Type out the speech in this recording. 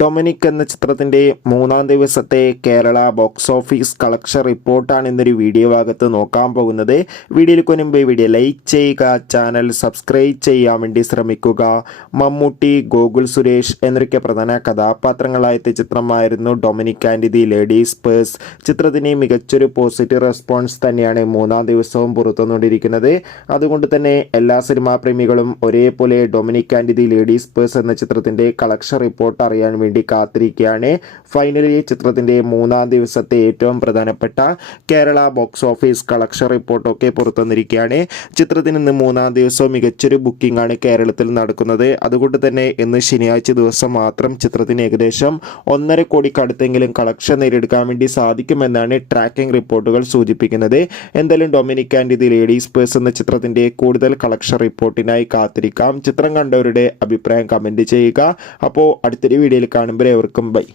Dominic എന്ന ചിത്രത്തിൻ്റെ മൂന്നാം ദിവസത്തെ കേരള ബോക്സ് ഓഫീസ് കളക്ഷൻ റിപ്പോർട്ടാണ് ഇന്നൊരു വീഡിയോ ഭാഗത്ത് നോക്കാൻ പോകുന്നത്. വീഡിയോയിൽ മുൻപ് വീഡിയോ ലൈക്ക് ചെയ്യുക, ചാനൽ സബ്സ്ക്രൈബ് ചെയ്യാൻ വേണ്ടി ശ്രമിക്കുക. മമ്മൂട്ടി, ഗോകുൽ സുരേഷ് എന്നൊക്കെ പ്രധാന കഥാപാത്രങ്ങളായ ചിത്രമായിരുന്നു Dominic and the ladies purse. ചിത്രത്തിന് മികച്ചൊരു പോസിറ്റീവ് റെസ്പോൺസ് തന്നെയാണ് മൂന്നാം ദിവസവും പുറത്തുവന്നുകൊണ്ടിരിക്കുന്നത്. അതുകൊണ്ട് തന്നെ എല്ലാ സിനിമാ പ്രേമികളും ഒരേപോലെ Dominic and the ladies purse എന്ന ചിത്രത്തിൻ്റെ കളക്ഷൻ റിപ്പോർട്ട് അറിയാൻ വേണ്ടി കാത്തിരിക്കുകയാണ്. ഫൈനലി ചിത്രത്തിന്റെ മൂന്നാം ദിവസത്തെ ഏറ്റവും പ്രധാനപ്പെട്ട കേരള ബോക്സ് ഓഫീസ് കളക്ഷൻ റിപ്പോർട്ടൊക്കെ പുറത്തുവന്നിരിക്കുകയാണ്. ചിത്രത്തിന് ഇന്ന് മൂന്നാം ദിവസവും മികച്ചൊരു ബുക്കിംഗ് ആണ് കേരളത്തിൽ നടക്കുന്നത്. അതുകൊണ്ട് തന്നെ ഇന്ന് ശനിയാഴ്ച ദിവസം മാത്രം ചിത്രത്തിന് ഏകദേശം 1.5 കോടിക്കടുത്തെങ്കിലും കളക്ഷൻ നേടിയെടുക്കാൻ വേണ്ടി സാധിക്കുമെന്നാണ് ട്രാക്കിംഗ് റിപ്പോർട്ടുകൾ സൂചിപ്പിക്കുന്നത്. എന്തായാലും Dominic and the ladies purse എന്ന ചിത്രത്തിന്റെ കൂടുതൽ കളക്ഷൻ റിപ്പോർട്ടിനായി കാത്തിരിക്കാം. ചിത്രം കണ്ടവരുടെ അഭിപ്രായം കമന്റ് ചെയ്യുക. അപ്പോൾ അടുത്തൊരു വീഡിയോയിൽ കാണുമ്പോൾ എവർക്കും ബൈ.